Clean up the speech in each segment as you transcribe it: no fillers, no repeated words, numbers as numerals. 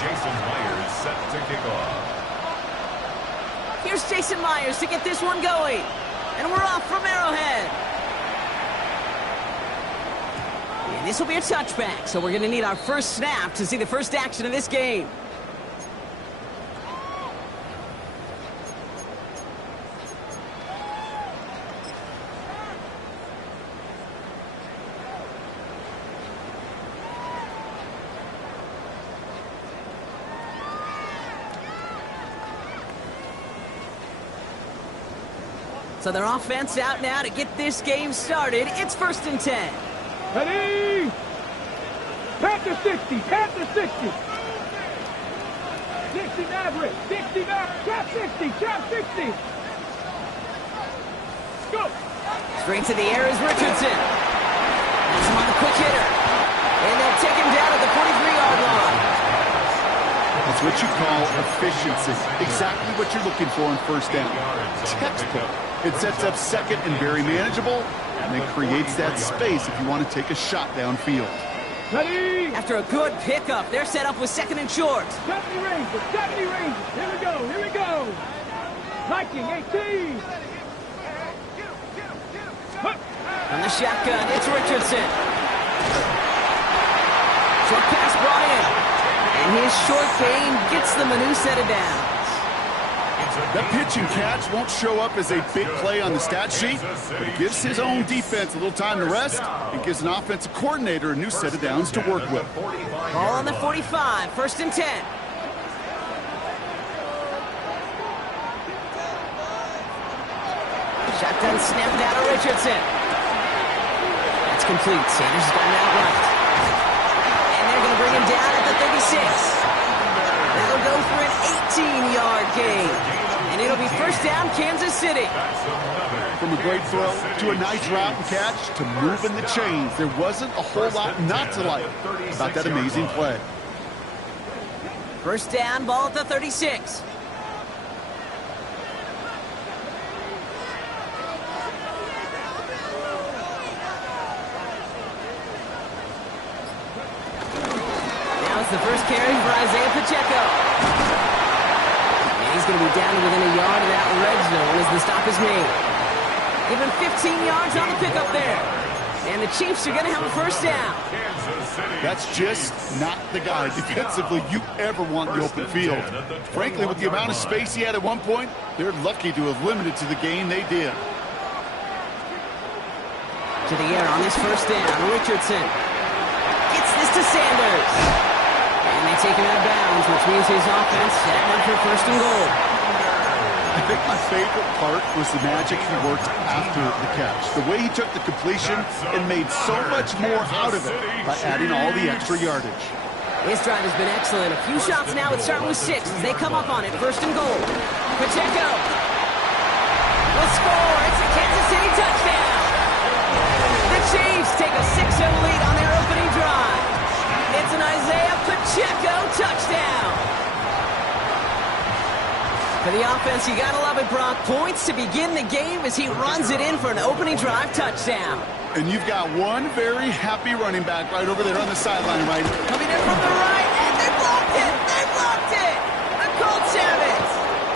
Jason Myers set to kick off. Here's Jason Myers to get this one going. And we're off from Arrowhead. And this will be a touchback, so we're going to need our first snap to see the first action of this game. So their offense out now to get this game started. It's 1st and 10. Ready? Panther 60, Panther 60. 60 Maverick, 60 Maverick, trap 60, trap 60. Go. Straight to the air is Richardson. That's him on the quick hitter. And they'll take him down at the 43-yard line. That's what you call efficiency. Exactly what you're looking for on first down. Textbook. It sets up second and very manageable, and it creates that space if you want to take a shot downfield. Ready? After a good pickup, they're set up with 2nd and short. 70 Rangers, 70 Rangers. Here we go, here we go. Viking 18. On the shotgun, it's Richardson. Short pass brought in. And his short gain gets them a new set of downs. That pitch and catch won't show up as a big play on the stat sheet, but it gives his own defense a little time to rest and gives an offensive coordinator a new set of downs to work with. Ball on the 45, 1st and 10. Shotgun snapped out of Richardson. That's complete. Sanders has got it out right. And they're going to bring him down at the 36. That'll go for an 18-yard gain. And it'll be 1st down, Kansas City. From a great throw to a nice route and catch to moving the chains, there wasn't a whole lot not to like about that amazing play. 1st down, ball at the 36. Now it's the first carry for Isaiah Pacheco. He's going to be down to within a yard of that red zone as the stop is made. Give him 15 yards on the pickup there. And the Chiefs are going to have a 1st down. That's just not the guy defensively you ever want in the open field. Frankly, with the amount of space he had at one point, they're lucky to have limited to the gain they did. To the air on this 1st down. Richardson gets this to Sanders. And they take him out of bounds, which means his offense set up for 1st and goal. I think my favorite part was the magic he worked after the catch. The way he took the completion and made so much more out of it by adding all the extra yardage. His drive has been excellent. A few shots now. It's starting with 6 as they come up on it. 1st and goal. Pacheco will score. It's a Kansas City touchdown. The Chiefs take a 6-0 lead on their opening drive. It's an Isaiah Pacheco touchdown. For the offense, you gotta love it, Brock. Points to begin the game as he runs it in for an opening drive touchdown. And you've got one very happy running back right over there on the sideline, right? Coming in from the right, and they blocked it! They blocked it! The Colts have it!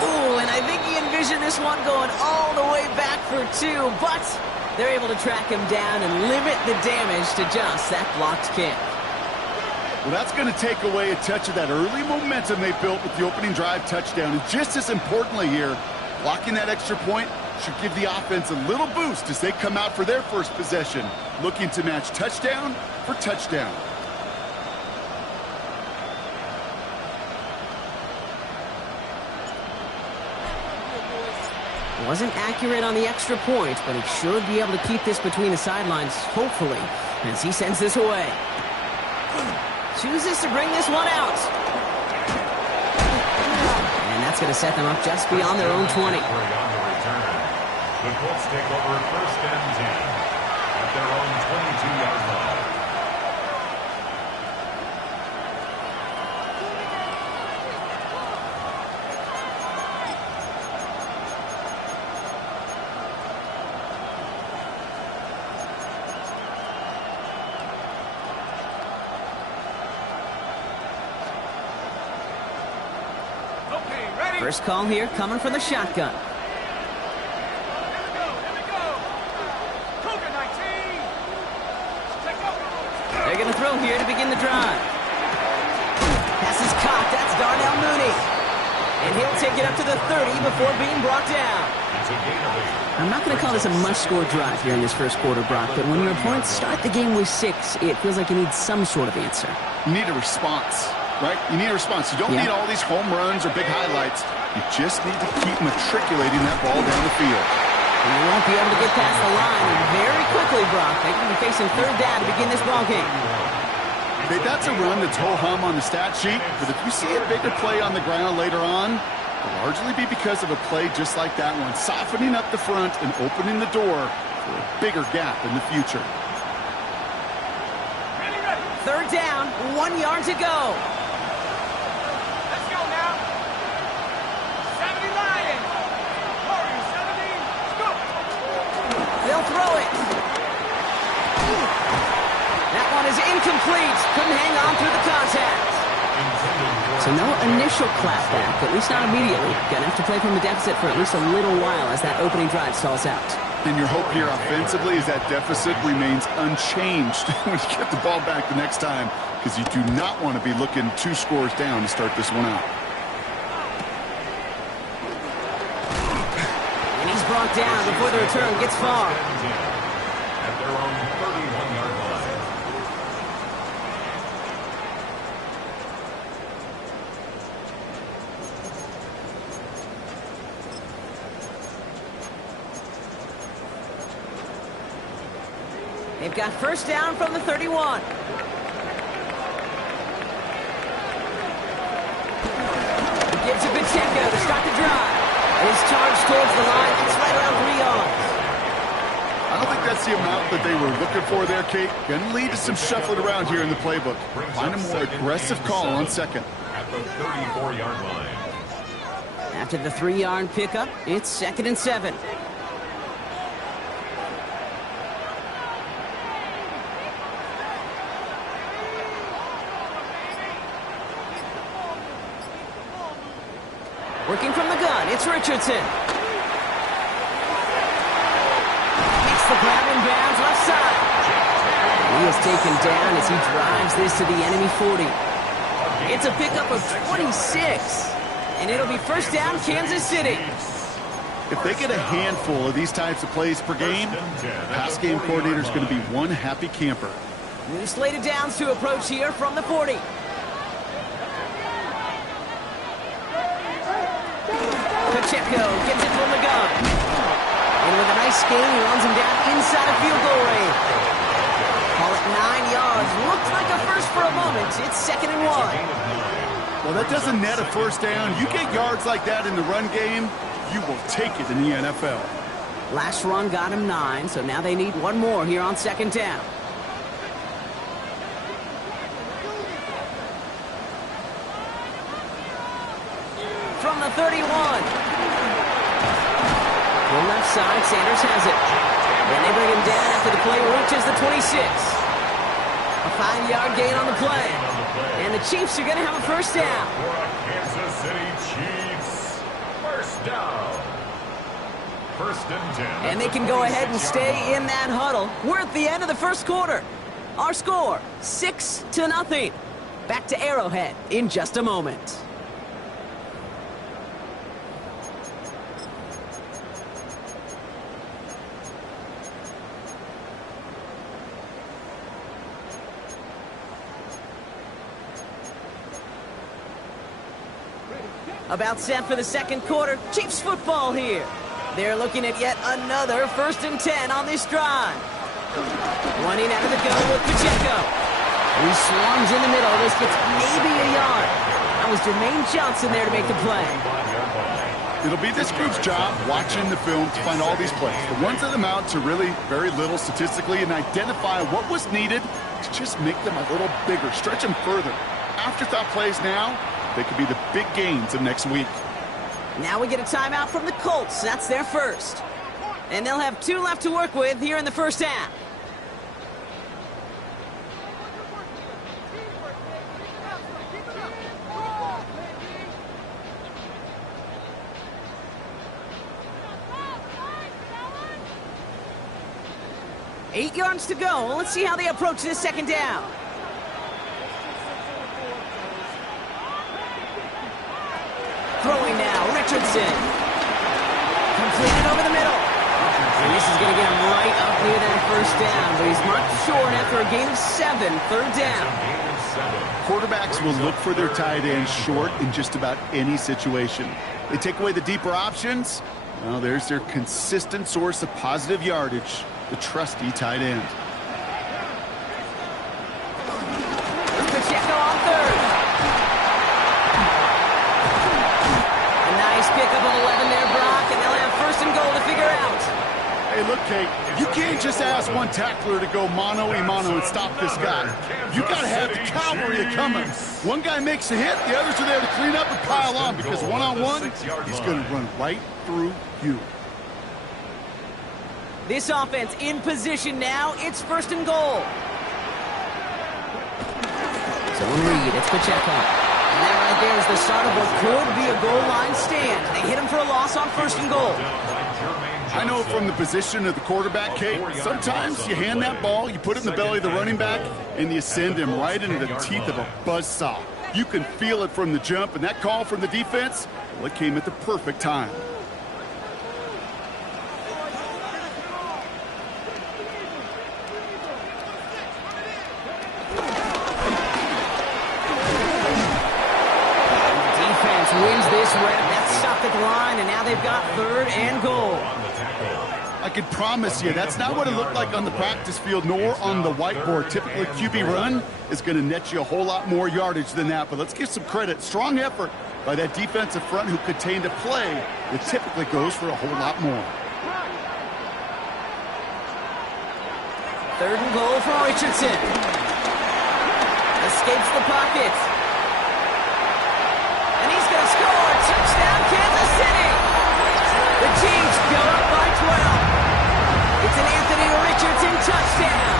Ooh, and I think he envisioned this one going all the way back for 2, but they're able to track him down and limit the damage to just that blocked kick. Well, that's going to take away a touch of that early momentum they built with the opening drive touchdown. And just as importantly here, blocking that extra point should give the offense a little boost as they come out for their first possession, looking to match touchdown for touchdown. Wasn't accurate on the extra point, but he should be able to keep this between the sidelines, hopefully, as he sends this away. Chooses to bring this one out. And that's going to set them up just beyond their own 20. The Colts take over 1st and 10 at their own 22-yard line. First call here coming from the shotgun. They're going to throw here to begin the drive. Pass is caught. That's Darnell Mooney. And he'll take it up to the 30 before being brought down. I'm not going to call this a must-score drive here in this first quarter, Brock, but when your opponents start the game with 6, it feels like you need some sort of answer. You need a response, right? You need a response. You don't need all these home runs or big highlights. You just need to keep matriculating that ball down the field. And they won't be able to get past the line very quickly, Brock. They can be facing third down to begin this ballgame. Okay, that's a run that's ho-hum on the stat sheet, but if you see a bigger play on the ground later on, it'll largely be because of a play just like that one, softening up the front and opening the door for a bigger gap in the future. Third down, 1 yard to go. Let's go now. 70 Lions. Warriors 70. Go. They'll throw it. That one is incomplete. Couldn't hang on through the contact. So no initial clapback, at least not immediately. Gonna have to play from the deficit for at least a little while as that opening drive stalls out. And your hope here offensively is that deficit remains unchanged when you get the ball back the next time, because you do not want to be looking 2 scores down to start this one out. And he's brought down before the return gets far. At their own 31-yard line. They've got first down from the 31. Gives to Pacheco to start the drive. His charge towards the line. It's right around 3 yards. I don't think that's the amount that they were looking for there, Kate. Going to lead to some shuffling around here in the playbook. Find a more aggressive call on second. At the 34-yard line. After the 3-yard pickup, it's 2nd and 7. Working from the gun, it's Richardson. Makes the grab in bounds left side. He is taken down as he drives this to the enemy 40. It's a pickup of 26. And it'll be first down, Kansas City. If they get a handful of these types of plays per game, pass game coordinator is going to be one happy camper. New slated downs to approach here from the 40. Pacheco gets it from the gun. And with a nice gain, he runs him down inside of field goal range. Call it 9 yards. Looked like a first for a moment. It's 2nd and 1. Well, that doesn't net a first down. You get yards like that in the run game, you will take it in the NFL. Last run got him 9, so now they need one more here on 2nd down. From the 31. The left side, Sanders has it. And they bring him down after the play reaches the 26. A 5-yard gain on the play. And the Chiefs are going to have a first down. For a Kansas City Chiefs. First down. 1st and 10. And they can go ahead and stay in that huddle. We're at the end of the first quarter. Our score, 6-0. Back to Arrowhead in just a moment. About set for the second quarter. Chiefs football here. They're looking at yet another 1st and 10 on this drive. Running out of the gun with Pacheco. He swarms in the middle. This gets maybe a yard. That was Jermaine Johnson there to make the play. It'll be this group's job watching the film to find all these plays. The ones that amount to really very little statistically and identify what was needed to just make them a little bigger, stretch them further. Afterthought plays now, they could be the big gains of next week. Now we get a timeout from the Colts. That's their first. And they'll have 2 left to work with here in the first half. 8 yards to go. Let's see how they approach this second down. Throwing now, Richardson. Completed over the middle. And this is going to get him right up near that first down, but he's marked short after a gain of 7, third down. Quarterbacks will look for their tight end short in just about any situation. They take away the deeper options. Well, there's their consistent source of positive yardage, the trusty tight end. Pacheco on third. A nice pickup of 11 there, Brock, and they'll have first and goal to figure out. Hey, look, Kate, you can't just ask one tackler to go mano-a-mano and stop this guy. You got to have the cavalry coming. One guy makes a hit, the others are there to clean up and pile on, because one-on-one, he's going to run right through you. This offense in position now. It's first and goal. So one read, it's Pacheco. And that right there is the start of what could be a goal line stand. They hit him for a loss on first and goal. I know from the position of the quarterback, Kate, sometimes you hand that ball, you put it in the belly of the running back, and you send him right into the teeth of a buzzsaw. You can feel it from the jump, and that call from the defense, well, it came at the perfect time. Defense wins this rep. That's stopped at the line, and now they've got third and goal. I can promise you, that's not what it looked like on the practice field nor on the whiteboard. Typically, QB run is going to net you a whole lot more yardage than that. But let's give some credit. Strong effort by that defensive front who contained a play that typically goes for a whole lot more. Third and goal for Richardson. Escapes the pocket. And he's going to score. Touchdown, Kansas City. The Chiefs go up by 12. It's an Anthony Richardson touchdown.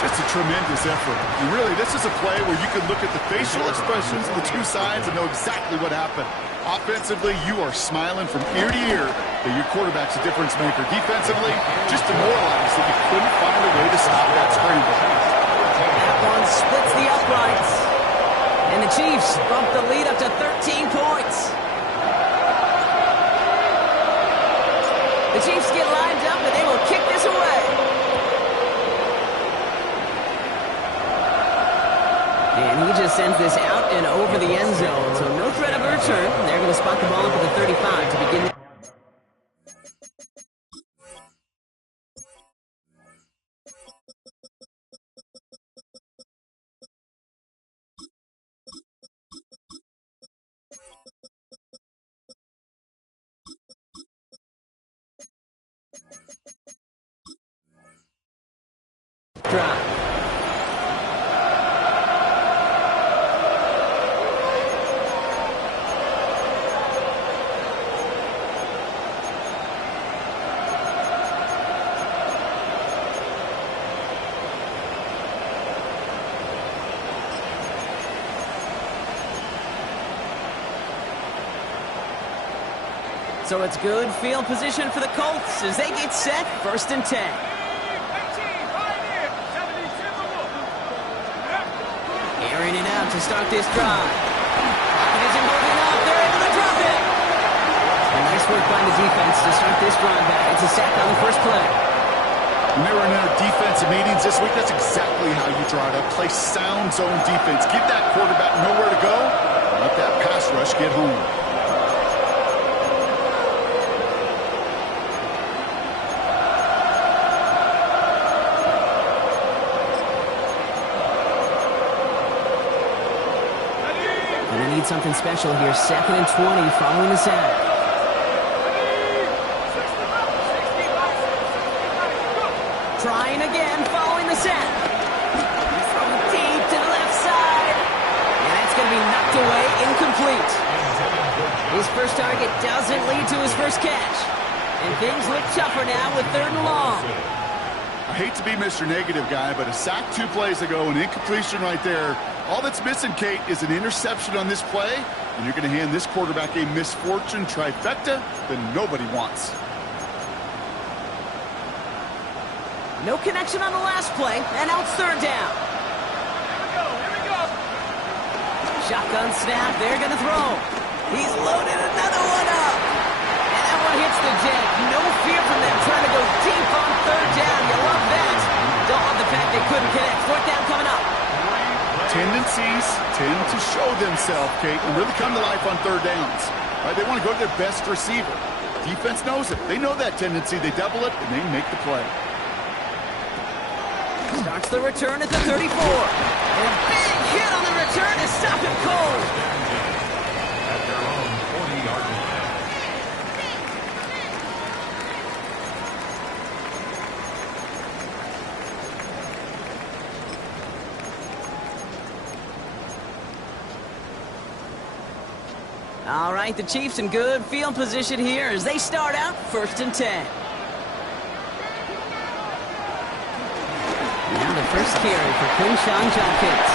Just a tremendous effort. And really, this is a play where you can look at the facial expressions of the two sides and know exactly what happened. Offensively, you are smiling from ear to ear that your quarterback's a difference maker. Defensively, just demoralized that you couldn't find a way to stop that scramble. That one splits the uprights. And the Chiefs bump the lead up to 13 points. The Chiefs get lined up, and they will kick this away. And he just sends this out and over the end zone, so no threat of a return. They're going to spot the ball up at the 35 to begin. Drive. So it's good field position for the Colts as they get set, first and 10. Airing it out to start this drive. Pocket isn't moving up. They're able to drop it. And nice work by the defense to start this drive back. It's a sack on the first play. When they were in our defensive meetings this week, that's exactly how you draw it up. Play sound zone defense. Give that quarterback nowhere to go. Let that pass rush get home. Something special here. Second and 20 following the sack. Trying again following the sack. From deep to the left side. And that's going to be knocked away, incomplete. His first target doesn't lead to his first catch. And things look tougher now with third and long. I hate to be Mr. Negative guy, but a sack 2 plays ago, an incompletion right there. All that's missing, Kate, is an interception on this play, and you're going to hand this quarterback a misfortune trifecta that nobody wants. No connection on the last play, and now it's third down. Here we go. Shotgun snap, they're gonna throw. He's loaded another one up. And that one hits the deck. No fear from them trying to go deep on third down. You love that. Don't love the fact they couldn't connect. Fourth down coming up. Tendencies tend to show themselves, Kate, and really come to life on third downs. Right? They want to go to their best receiver. Defense knows it. They know that tendency. They double it, and they make the play. Starts the return at the 34. And a big hit on the return to stop him cold. At their own 40-yard line. All right, the Chiefs in good field position here as they start out 1st and 10. Now the first carry for Quinshon Judkins.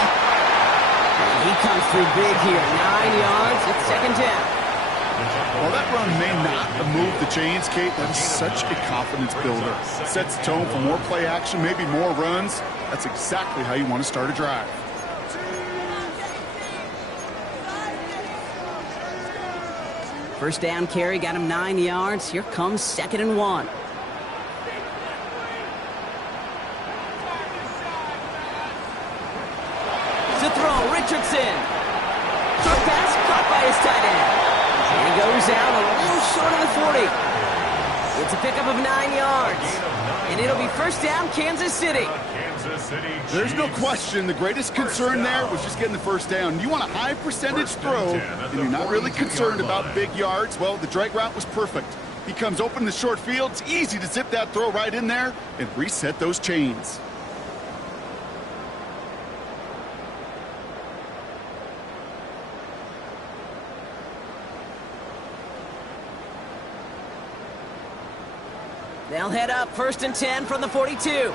He comes through big here, 9 yards, it's 2nd down. While that run may not have moved the chains, Kate, that's such a confidence builder. Sets the tone for more play action, maybe more runs. That's exactly how you want to start a drive. First down carry got him 9 yards. Here comes 2nd and 1. To throw, Richardson. Short pass caught by his tight end. And he goes out a little short of the 40. It's a pickup of 9 yards. And it'll be first down, Kansas City. There's no question the greatest concern there was just getting the first down. You want a high percentage throw, and you're not really concerned about big yards. Well, the drag route was perfect. He comes open in the short field. It's easy to zip that throw right in there and reset those chains. They'll head up 1st and 10 from the 42.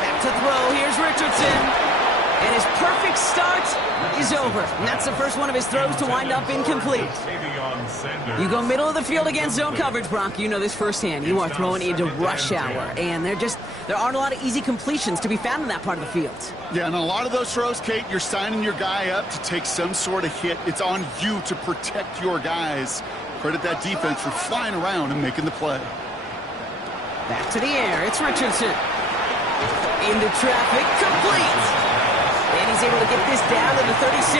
Back to throw, here's Richardson. And his perfect start is over. And that's the first one of his throws to wind up incomplete. You go middle of the field against zone coverage, Brock. You know this firsthand. You are throwing into rush hour. And there aren't a lot of easy completions to be found in that part of the field. Yeah, and a lot of those throws, Kate, you're signing your guy up to take some sort of hit. It's on you to protect your guys. Credit that defense for flying around and making the play. Back to the air. It's Richardson. Into traffic. Complete. And he's able to get this down to the 36.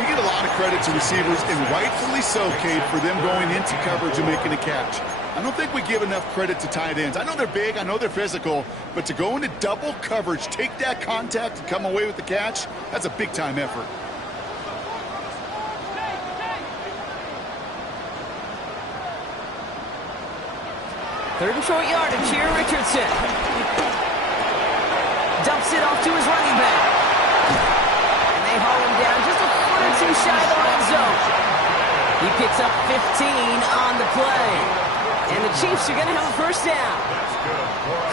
We get a lot of credit to receivers, and rightfully so, Kate, for them going into coverage and making a catch. I don't think we give enough credit to tight ends. I know they're big, I know they're physical, but to go into double coverage, take that contact, and come away with the catch, that's a big-time effort. Third and short yardage here, Richardson. Dumps it off to his running back. And they haul him down just a foot or two shy of the red zone. He picks up 15 on the play. And the Chiefs are going to have a first down.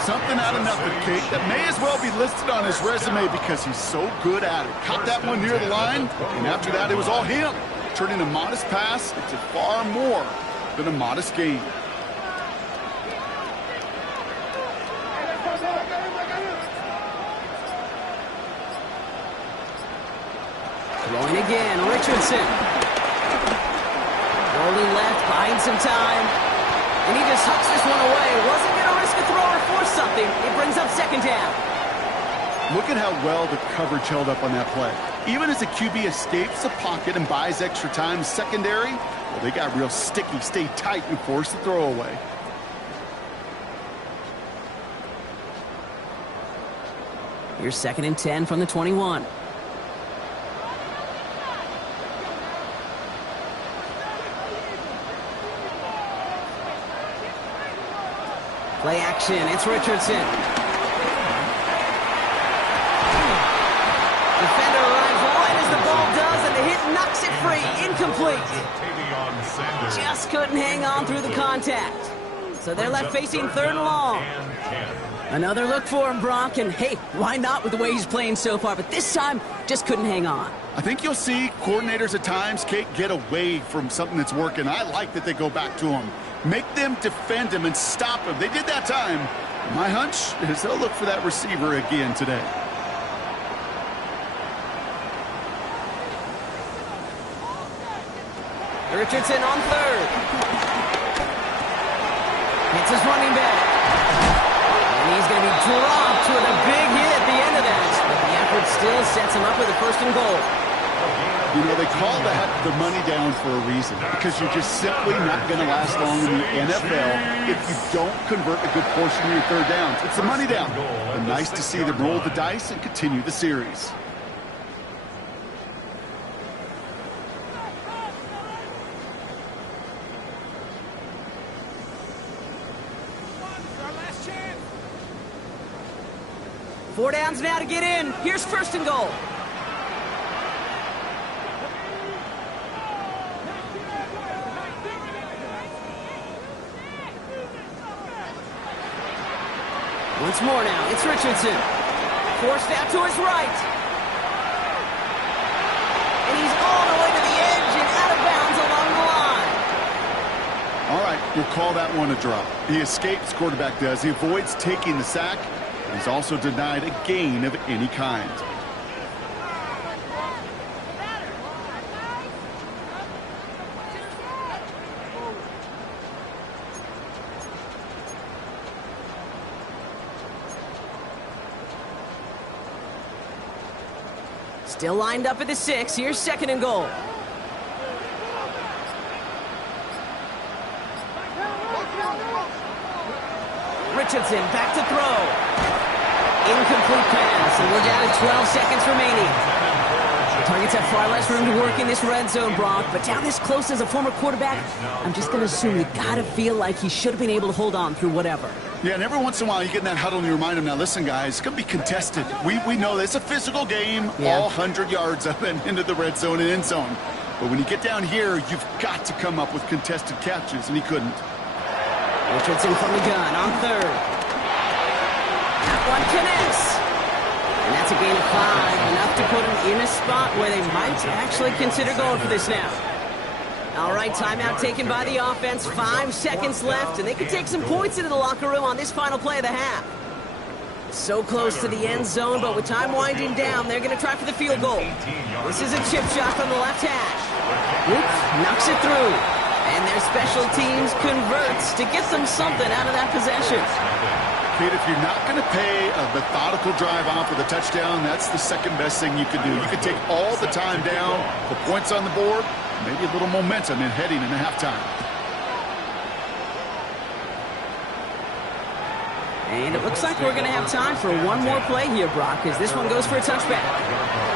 Something out of nothing, Kate, that may as well be listed on his resume because he's so good at it. Caught that one near the line, and after that it was all him. Turning a modest pass into far more than a modest gain. Throwing again, Richardson. Rolling left, buying some time. And he just hucks this one away. Wasn't going to risk a throw or force something. It brings up second down. Look at how well the coverage held up on that play. Even as the QB escapes the pocket and buys extra time secondary, well, they got real sticky, stay tight, and force the throw away. Here's 2nd and 10 from the 21. Play action, it's Richardson. Defender arrives right as the ball does, and the hit knocks it free. Incomplete. Just couldn't hang on through the contact. So they're left facing 3rd and long. Another look for him, Brock, and hey, why not with the way he's playing so far? But this time, just couldn't hang on. I think you'll see coordinators at times, Kate, get away from something that's working. I like that they go back to him. Make them defend him and stop him. They did that time. My hunch is they'll look for that receiver again today. Richardson on third. It's his running back. And he's going to be dropped with a big hit at the end of that. But the effort still sets him up with a 1st and goal. You know, they call that the money down for a reason, because you're just simply not going to last long in the NFL if you don't convert a good portion of your 3rd downs. It's the money down. But nice to see them roll the dice and continue the series. Four downs now to get in. Here's 1st and goal. Once more now, it's Richardson. Forced out to his right. And he's all the way to the edge and out of bounds along the line. All right, we'll call that one a drop. He escapes, quarterback does. He avoids taking the sack. He's also denied a gain of any kind. Still lined up at the 6. Here's 2nd and goal. Richardson back to throw. Incomplete pass, and we're down to 12 seconds remaining. Targets have far less room to work in this red zone, Brock, but down this close as a former quarterback, I'm just going to assume you got to feel like he should have been able to hold on through whatever. Yeah, and every once in a while you get in that huddle and you remind him, now listen, guys, it's going to be contested. We know that it's a physical game, all 100 yards up and into the red zone and end zone. But when you get down here, you've got to come up with contested catches, and he couldn't. Richardson from the gun on 3rd. That one connects. And that's a gain of 5, enough to put him in a spot where they might actually consider going for this now. All right, timeout taken by the offense. 5 seconds left, and they can take some points into the locker room on this final play of the half. So close to the end zone, but with time winding down, they're going to try for the field goal. This is a chip shot from the left hash. Oops, knocks it through. And their special teams converts to get them something out of that possession. Kate, if you're not going to pay a methodical drive off with a touchdown, that's the second best thing you can do. You can take all the time down, the points on the board, maybe a little momentum in heading into halftime. And it looks like we're going to have time for one more play here, Brock, as this one goes for a touchback.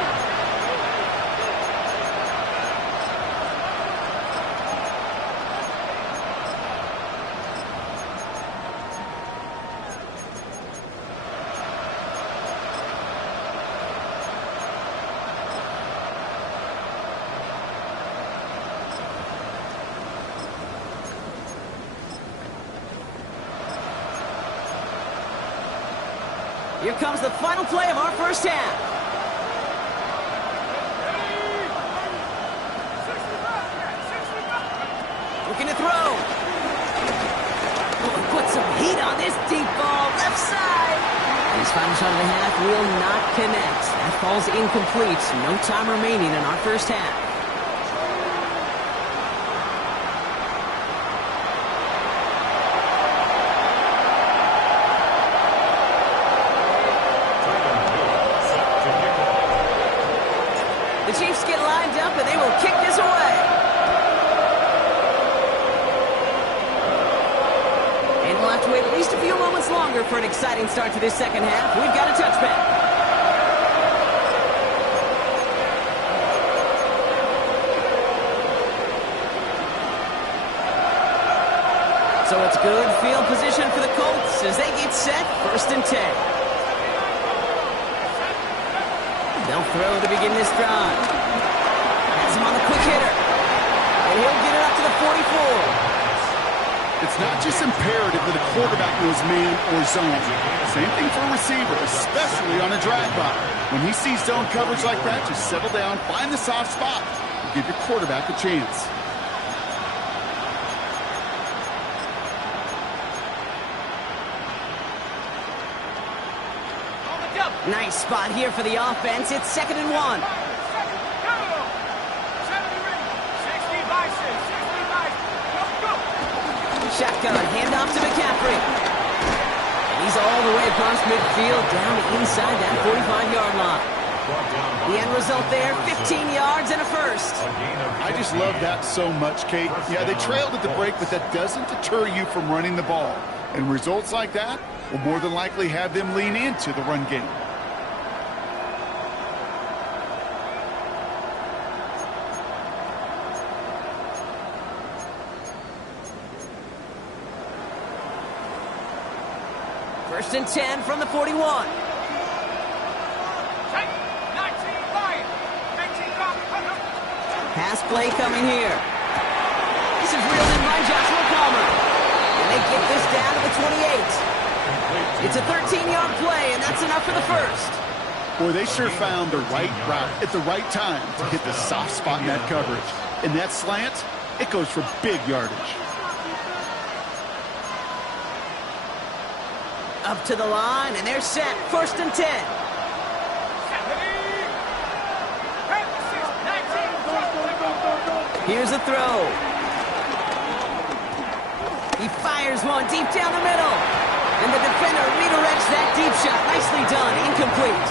Here comes the final play of our first half. Looking to throw. Oh, put some heat on this deep ball, left side. His final shot of the half will not connect. That ball's incomplete. No time remaining in our first half. The Chiefs get lined up, and they will kick this away. And we'll have to wait at least a few moments longer for an exciting start to this second half. We've got a touchback. So it's good field position for the Colts as they get set, 1st and 10. They'll throw to begin this drive. Has him on the quick hitter. And he'll get it up to the 44. It's not just imperative that a quarterback knows man or zone. Same thing for a receiver, especially on a drag by. When he sees zone coverage like that, just settle down, find the soft spot, and give your quarterback a chance. Nice spot here for the offense. It's 2nd and 1. Shotgun, handoff to McCaffrey. And he's all the way across midfield, down inside that 45-yard line. The end result there, 15 yards and a first. I just love that so much, Kate. Yeah, they trailed at the break, but that doesn't deter you from running the ball. And results like that will more than likely have them lean into the run game. First and 10 from the 41. Pass play coming here. This is reeled in by Joshua Palmer. And they get this down to the 28. It's a 13-yard play, and that's enough for the first. Boy, they sure found the right route at the right time to hit the soft spot in that coverage. And that slant, it goes for big yardage. Up to the line, and they're set. First and 10. Here's a throw. He fires one deep down the middle. And the defender redirects that deep shot. Nicely done. Incomplete.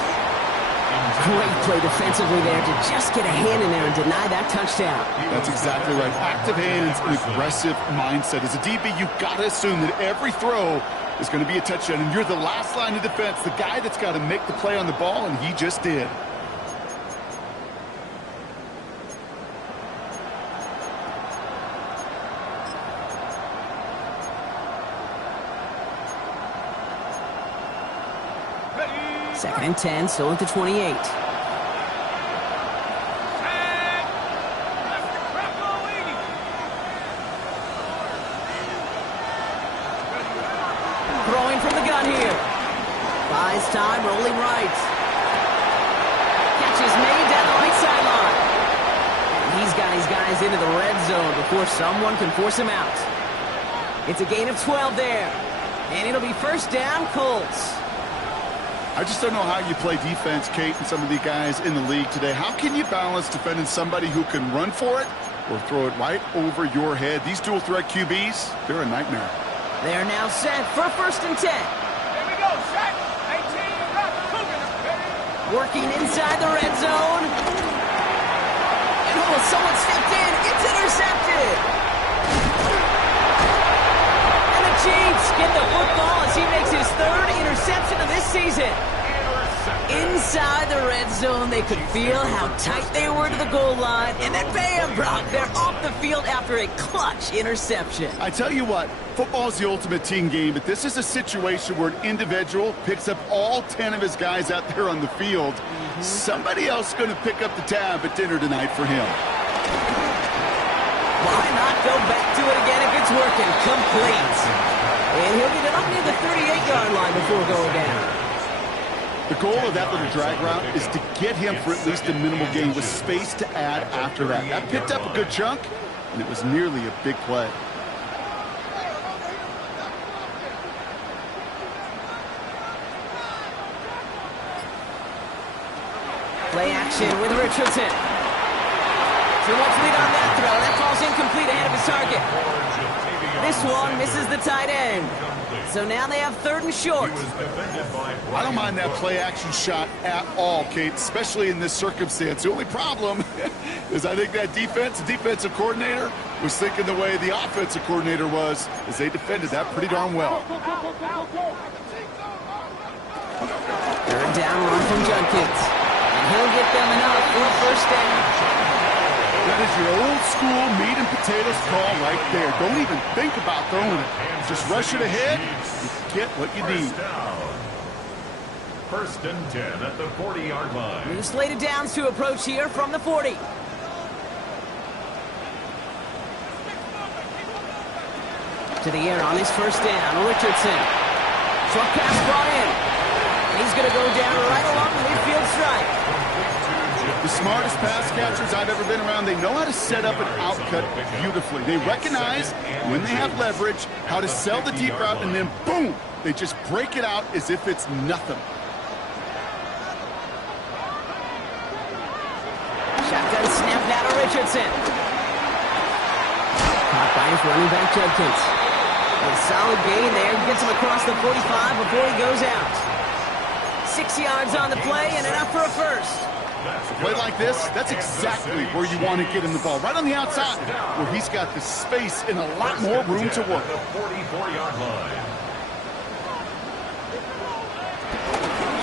Great play defensively there to just get a hand in there and deny that touchdown. That's exactly right. Active hands and aggressive mindset. As a DB, you've got to assume that every throw is going to be a touchdown, and you're the last line of defense, the guy that's got to make the play on the ball, and he just did. Second and 10, still at the 28. Throwing from the gun here. Buys time, rolling right. Catch is made down the right sideline. And he's got his guys into the red zone before someone can force him out. It's a gain of 12 there. And it'll be first down, Colts. I just don't know how you play defense, Kate, and some of the guys in the league today. How can you balance defending somebody who can run for it or throw it right over your head? These dual-threat QBs, they're a nightmare. They're now set for first and 10. Here we go, set. 18, Working inside the red zone. And someone stepped in. It's intercepted. And the Chiefs get the football as he makes his third interception of this season. Inside the red zone, they could feel how tight they were to the goal line. And then bam, Brock, they're off the field after a clutch interception. I tell you what, football's the ultimate team game, but this is a situation where an individual picks up all 10 of his guys out there on the field. Somebody else is going to pick up the tab at dinner tonight for him. Why not go back to it again if it's working? Complete. And he'll get it up near the 38-yard line before going down. The goal of that little drag route is to get him for at least a minimal gain with space to add after that. That picked up a good chunk, and it was nearly a big play. Play action with Richardson. So much lead on that throw. That falls incomplete ahead of his target. This one misses the tight end. So now they have third and short. I don't mind that play action shot at all, Kate, especially in this circumstance. The only problem is I think that defensive coordinator was thinking the way the offensive coordinator was as they defended that pretty darn well. Third down run from Judkins. And he'll get them enough for a first down. That is your old school meat and potatoes call right there. Don't even think about throwing it. Just rush it ahead and get what you need. First and 10 at the 40-yard line. New slated downs to approach here from the 40. to the air on this first down. Richardson. Short pass brought in. And he's going to go down right along the midfield stripe. The smartest pass catchers I've ever been around, they know how to set up an outcut beautifully. They recognize when they have leverage, how to sell the deep route, and then boom, they just break it out as if it's nothing. Shotgun snap now to Richardson. Caught by his running back, Judkins. A solid gain there. Gets him across the 45 before he goes out. 6 yards on the play and enough for a first. A play like this, that's exactly where you want to get him the ball. Right on the outside, where he's got the space and a lot more room to work. The 44-yard line.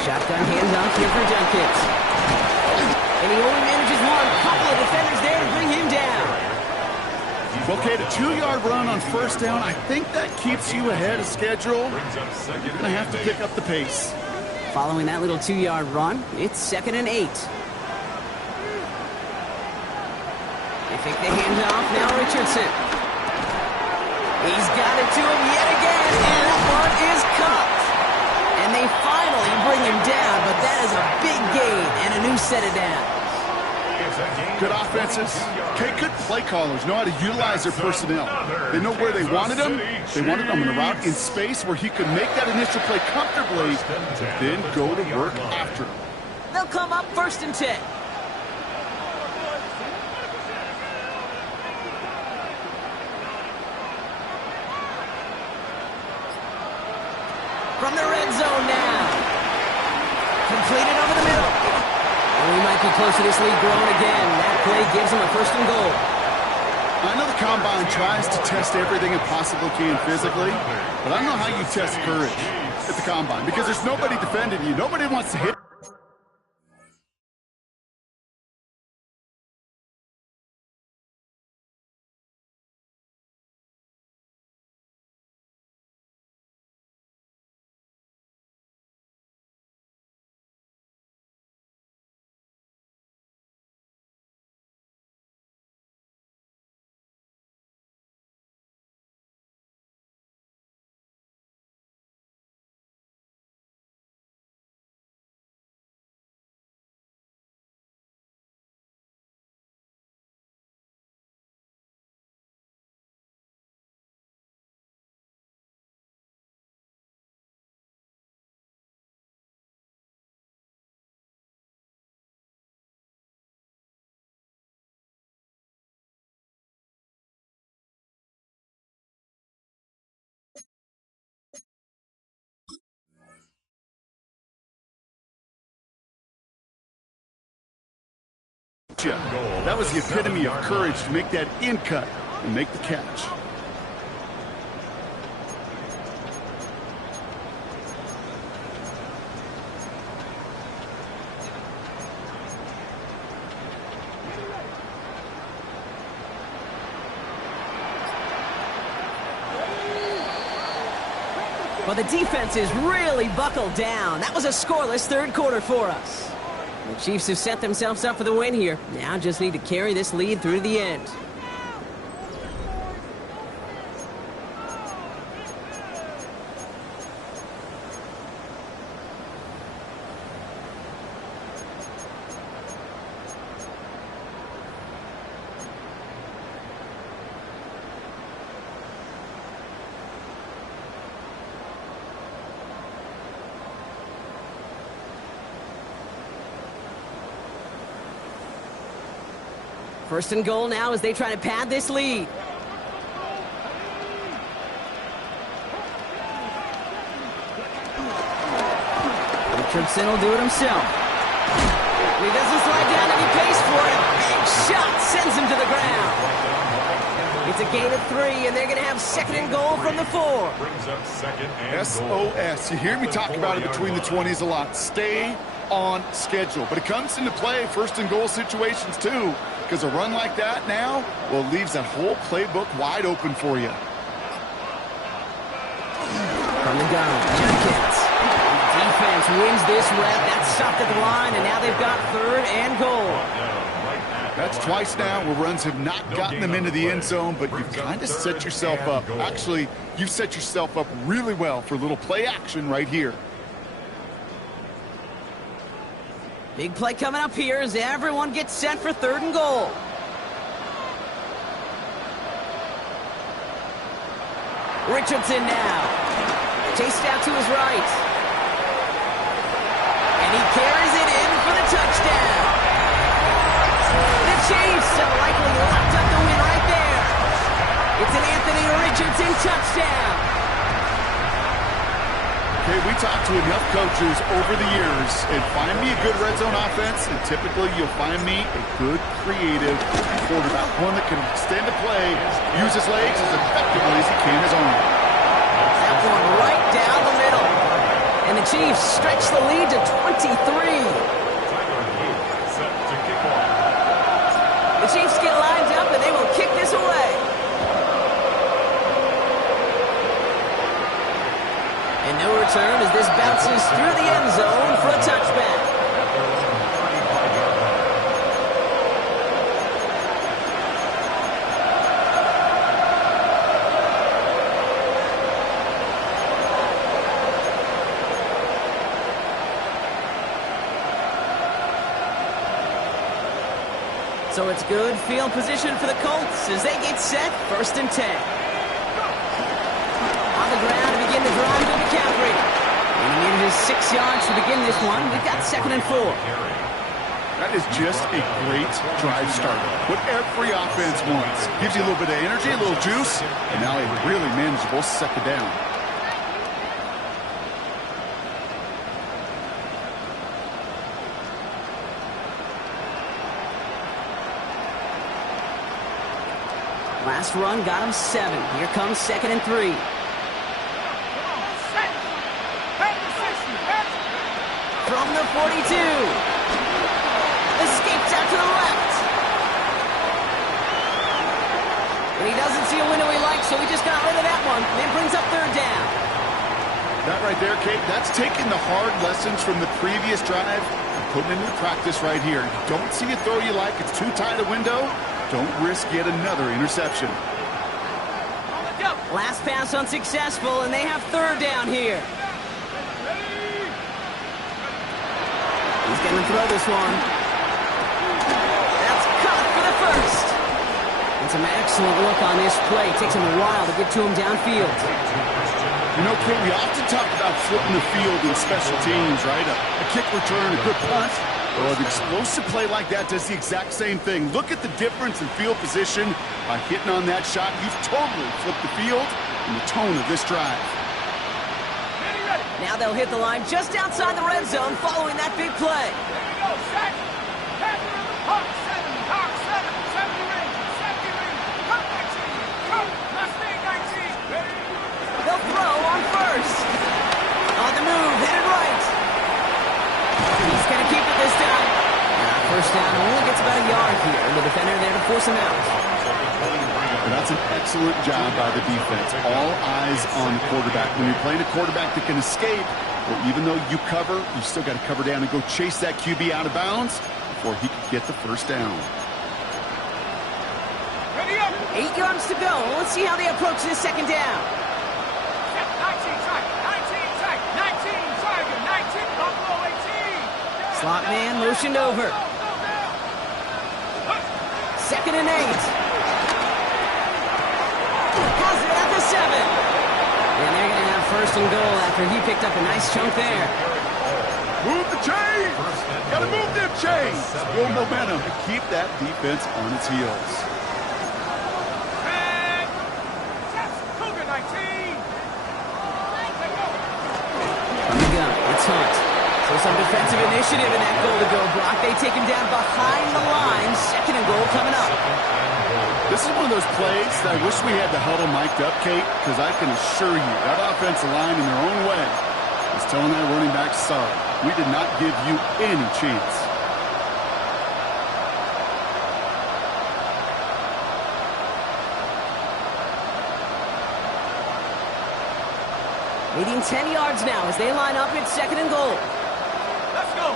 Shotgun handoff here for Judkins. And he only manages one. Couple of defenders there to bring him down. Okay, the 2-yard run on first down, I think that keeps you ahead of schedule. You're going to have to pick up the pace. Following that little 2-yard run, it's 2nd and 8. They take the handoff, now Richardson. He's got it to him yet again, and that one is caught. And they finally bring him down, but that is a big gain and a new set of downs. Good offenses. Okay, good play callers know how to utilize their personnel. They know where they wanted them. They wanted them in a route in space where he could make that initial play comfortably, then go to work after. They'll come up 1st and 10. From the red zone now. Completed over the middle. And we might be close to this lead growing again. That play gives him a 1st and goal. I know the Combine tries to test everything it possibly can physically, but I don't know how you test courage at the Combine because there's nobody defending you. Nobody wants to hit. That was the epitome of courage to make that in cut and make the catch. Well, the defense is really buckled down. That was a scoreless 3rd quarter for us. The Chiefs have set themselves up for the win here. Now just need to carry this lead through the end. First and goal now as they try to pad this lead. Richardson will do it himself. He doesn't slide down and he pays for it. Big shot sends him to the ground. It's a gain of 3, and they're going to have 2nd and goal from the 4. Brings up 2nd and SOS. You hear me talk about it between the 20s a lot. Stay on schedule. But it comes into play 1st and goal situations too. Because a run like that now, well, leaves that whole playbook wide open for you. From the gun, Judkins. Defense wins this rep. That's stopped at the line, and now they've got 3rd and goal. That's twice now where runs have not gotten them into the end zone, but you've kind of set yourself up. Actually, you've set yourself up really well for a little play action right here. Big play coming up here as everyone gets set for 3rd and goal. Richardson now. Chased out to his right. And he carries it in for the touchdown. The Chiefs have likely locked up the win right there. It's an Anthony Richardson touchdown. Okay, we talked to enough coaches over the years, and find me a good red zone offense, and typically you'll find me a good, creative quarterback, one that can extend a play, use his legs as effectively as he can his arm. That one right down the middle. And the Chiefs stretch the lead to 23. The Chiefs get lined up, and they will kick this away. And no return as this bounces through the end zone for a touchback. So it's good field position for the Colts as they get set, 1st and 10. On the ground to begin the drive to McCaffrey. And he needed his 6 yards to begin this one. We've got 2nd and 4. That is just a great drive starter. What every offense wants. Gives you a little bit of energy, a little juice, and now a really manageable 2nd down. Last run got him 7. Here comes 2nd and 3. From the 42. Escapes out to the left. And he doesn't see a window he likes, so he just got rid of that one. And then brings up 3rd down. That right there, Kate, that's taking the hard lessons from the previous drive and putting it into practice right here. You don't see a throw you like, it's too tight a window. Don't risk yet another interception. Last pass unsuccessful, and they have 3rd down here. He's going to throw this one. That's caught for the 1st. And some excellent look on this play. It takes him a while to get to him downfield. You know, Kate, we often talk about flipping the field in special teams, right? A kick return, a good punt. Well, an explosive play like that does the exact same thing. Look at the difference in field position. By hitting on that shot, you've totally flipped the field and the tone of this drive. Now they'll hit the line just outside the red zone following that big play. They'll throw on 1st. On the move, headed right. He's going to keep it this time. And 1st down only gets about a yard here. And the defender there to force him out. And that's an excellent job by the defense. All eyes on the quarterback. When you're playing a quarterback that can escape, well, even though you cover, you still got to cover down and go chase that QB out of bounds before he can get the 1st down. 8 yards to go. Let's see how they approach this 2nd down. 19, Slot man motioned over. 2nd and 8. Has it at the 7. And they're going to have 1st and goal after he picked up a nice chunk there. Move the chains! Gotta move them chains! Build momentum to keep that defense on its heels. From the gun, it's Hunt. So some defensive initiative in that goal-to-go block. They take him down behind the line. 2nd and goal coming up. This is one of those plays that I wish we had the huddle mic'd up, Kate, because I can assure you that offensive line in their own way is telling that running back, sorry, we did not give you any chance. Leading 10 yards now as they line up at 2nd and goal. Let's go.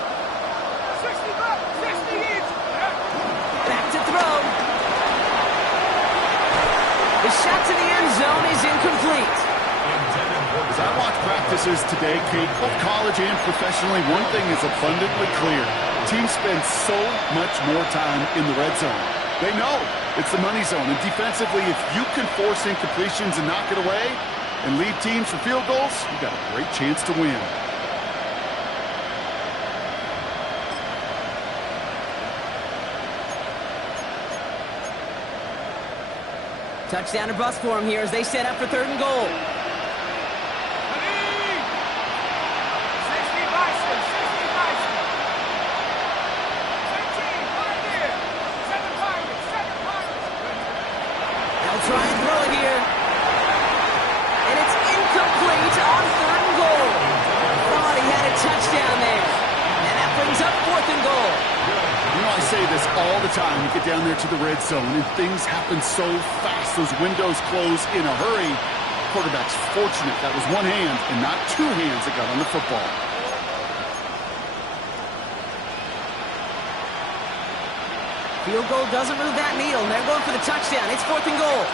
60 back, 60 each. shot to the end zone is incomplete. As I watch practices today, Kate, both college and professionally, one thing is abundantly clear. Teams spend so much more time in the red zone. They know it's the money zone. And defensively, if you can force incompletions and knock it away and lead teams for field goals, you've got a great chance to win. Touchdown or bust for him here as they set up for 3rd and goal. They'll try and throw it here. And it's incomplete on 3rd and goal. Thought he had a touchdown there. And that brings up 4th and goal. You know, I say this all the time. You get down there to the red zone, and things happen so fast. Those windows close in a hurry. Quarterback's fortunate that was one hand and not two hands that got on the football. Field goal doesn't move that needle. They're going for the touchdown. It's 4th and goal.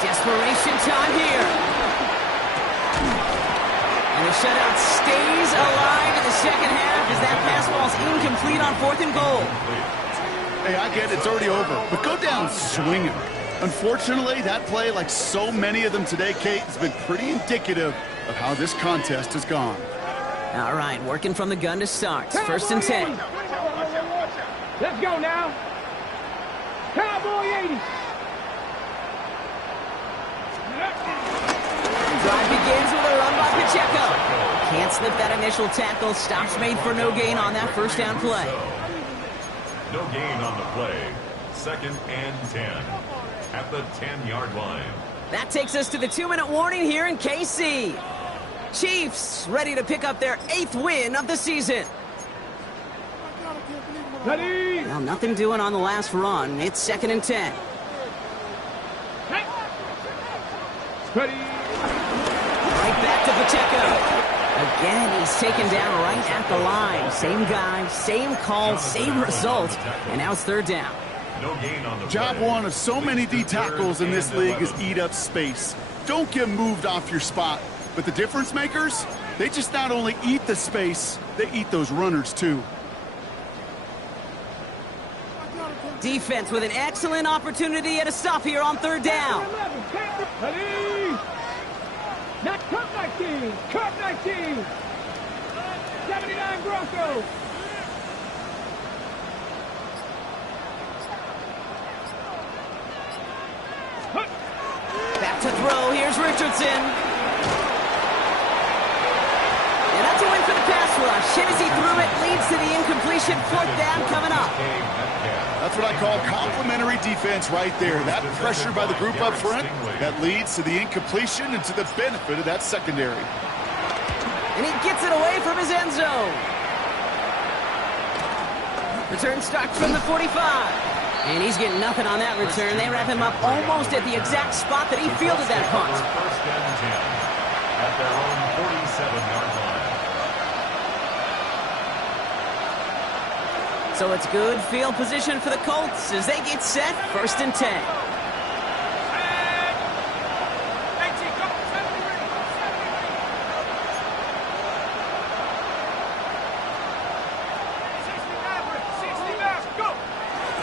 Desperation time here. And the shutout stays alive in the second half as that pass ball's incomplete on 4th and goal. Hey, I get it. It's already over. But go down swinging. Unfortunately, that play, like so many of them today, Kate, has been pretty indicative of how this contest has gone. All right, working from the gun to start. 1st and 10. Let's go now. Cowboy 80. Drive begins with a run by Pacheco. Can't slip that initial tackle. Stops made for no gain on that 1st down play. No gain on the play. 2nd and 10 at the 10-yard line. That takes us to the 2-minute warning here in KC. Chiefs ready to pick up their 8th win of the season. Ready. Well, nothing doing on the last run. It's 2nd and 10. Ready. Right back to Pacheco. Again, he's taken down right at the line. Same guy, same call, same result. And now it's 3rd down. No gain on the Job play. one of so many D tackles in this league is eat up space. Don't get moved off your spot. But the difference makers, they just not only eat the space, they eat those runners too. Defense with an excellent opportunity at a stop here on 3rd down. Ready. Not Cup 19. Cup 19. 79 Broncos. Back to throw. Here's Richardson. And that's a win for the pass rush. Hit as he threw it. Leads to the incompletion. 4th down coming up. That's what I call complimentary defense right there. That pressure by the group up front, that leads to the incompletion and to the benefit of that secondary. And he gets it away from his end zone. Return starts from the 45. And he's getting nothing on that return. They wrap him up almost at the exact spot that he fielded that punt. 1st and 10 at their own 47-yard line. So it's good field position for the Colts as they get set. 1st and 10.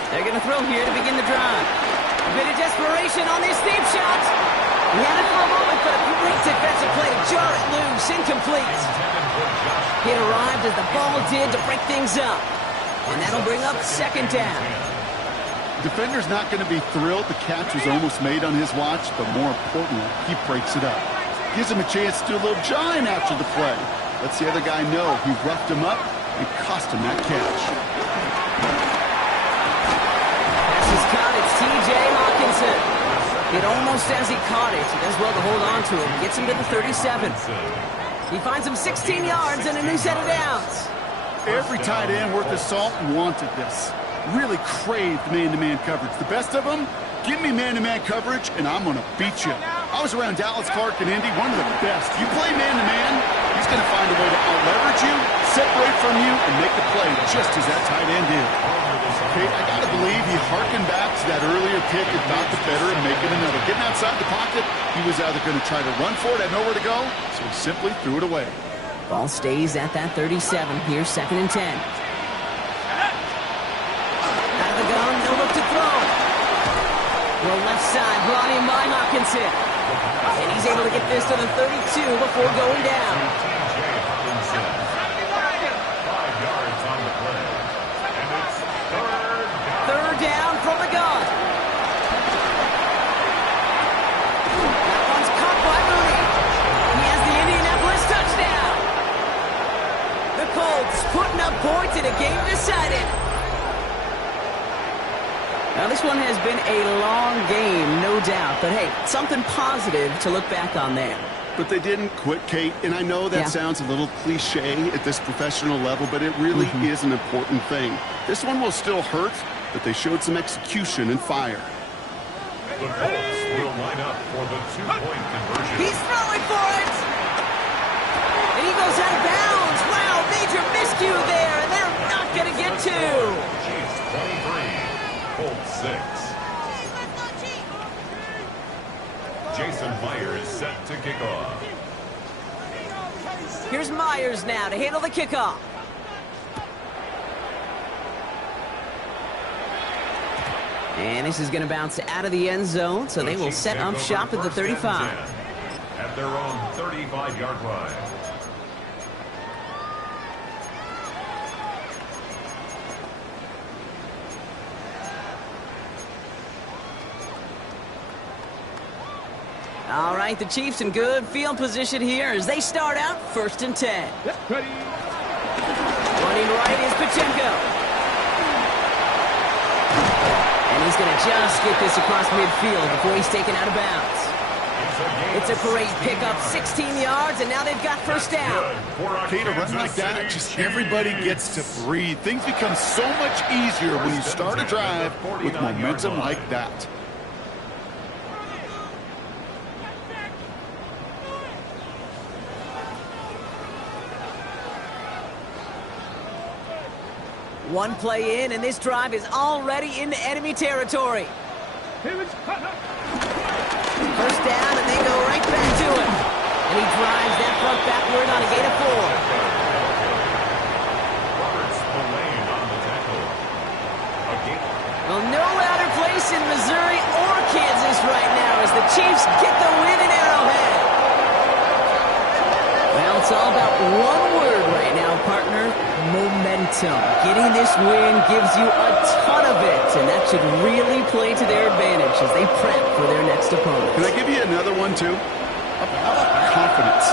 They're going to throw here to begin the drive. A bit of desperation on this deep shot. He had it for a moment, but a great defensive play to jar it loose. Incomplete. It arrived as the ball did to break things up. And that'll bring up 2nd down. The defender's not going to be thrilled the catch was almost made on his watch, but more importantly, he breaks it up. Gives him a chance to do a little jawing after the play. Lets the other guy know he roughed him up and cost him that catch. Pass is caught. It's T.J. Hawkinson. It almost as he caught it. He does well to hold on to it. Gets him to the 37. He finds him 16 yards and a new set of downs. Every tight end worth his salt wanted this. Really craved man-to-man coverage. The best of them, give me man-to-man coverage, and I'm going to beat you. I was around Dallas, Clark, and Indy, one of the best. You play man-to-man, he's he's going to find a way to out-leverage you, separate from you, and make the play just as that tight end did. Okay, I got to believe he harkened back to that earlier pick and thought the better of making another. Getting outside the pocket, he was either going to try to run for it, had nowhere to go, so he simply threw it away. Ball stays at that 37. Here's 2nd and 10. Out of the gun, no look to throw. Well, left side, brought in by Hawkinson. And he's able to get this to the 32 before going down. 5 yards on the play. And it's Third down from the gun. That one's caught by Mooney. He has the Indianapolis touchdown. The Colts putting up points in a game decided. Now, this one has been a long game, no doubt. But, hey, something positive to look back on there. But they didn't quit, Kate, and I know that sounds a little cliche at this professional level, but it really is an important thing. This one will still hurt, but they showed some execution and fire. The Colts will line up for the 2-point conversion. He's throwing for it! And he goes out of bounds. Wow, major miscue there, and they're not going to get two. Chiefs 23. Colts 6. Jason Myers set to kick off. Here's Myers now to handle the kickoff. And this is going to bounce out of the end zone, so they will set up shop at the 35. At their own 35-yard line. All right, the Chiefs in good field position here as they start out 1st and 10. Ready. Running right is Pacheco. And he's going to just get this across midfield before he's taken out of bounds. It's a great pickup, 16 yards, and now they've got 1st down. Okay, to run like that, just everybody gets to breathe. Things become so much easier when you start a drive with momentum like that. One play in, and this drive is already into enemy territory. First 1st down, and they go right back to him. And he drives that front backward on a gain of 4. Roberts the lane on the tackle. Well, no louder place in Missouri or Kansas right now as the Chiefs get the win in Arrowhead. Well, it's all about one word right now, partner. Momentum. Getting this win gives you a ton of it, and that should really play to their advantage as they prep for their next opponent. Can I give you another one, too? How about confidence?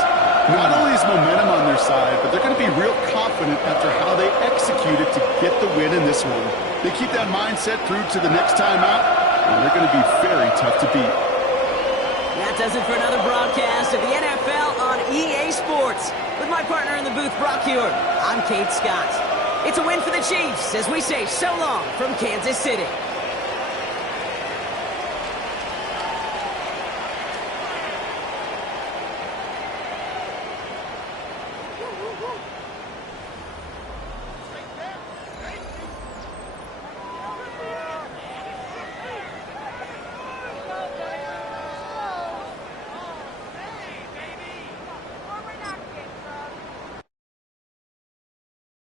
Not only is momentum on their side, but they're going to be real confident after how they executed to get the win in this one. They keep that mindset through to the next time out, and they're going to be very tough to beat. That does it for another broadcast of the NFL on EA Sports. With my partner in the booth, Brock Hewitt, I'm Kate Scott. It's a win for the Chiefs as we say so long from Kansas City.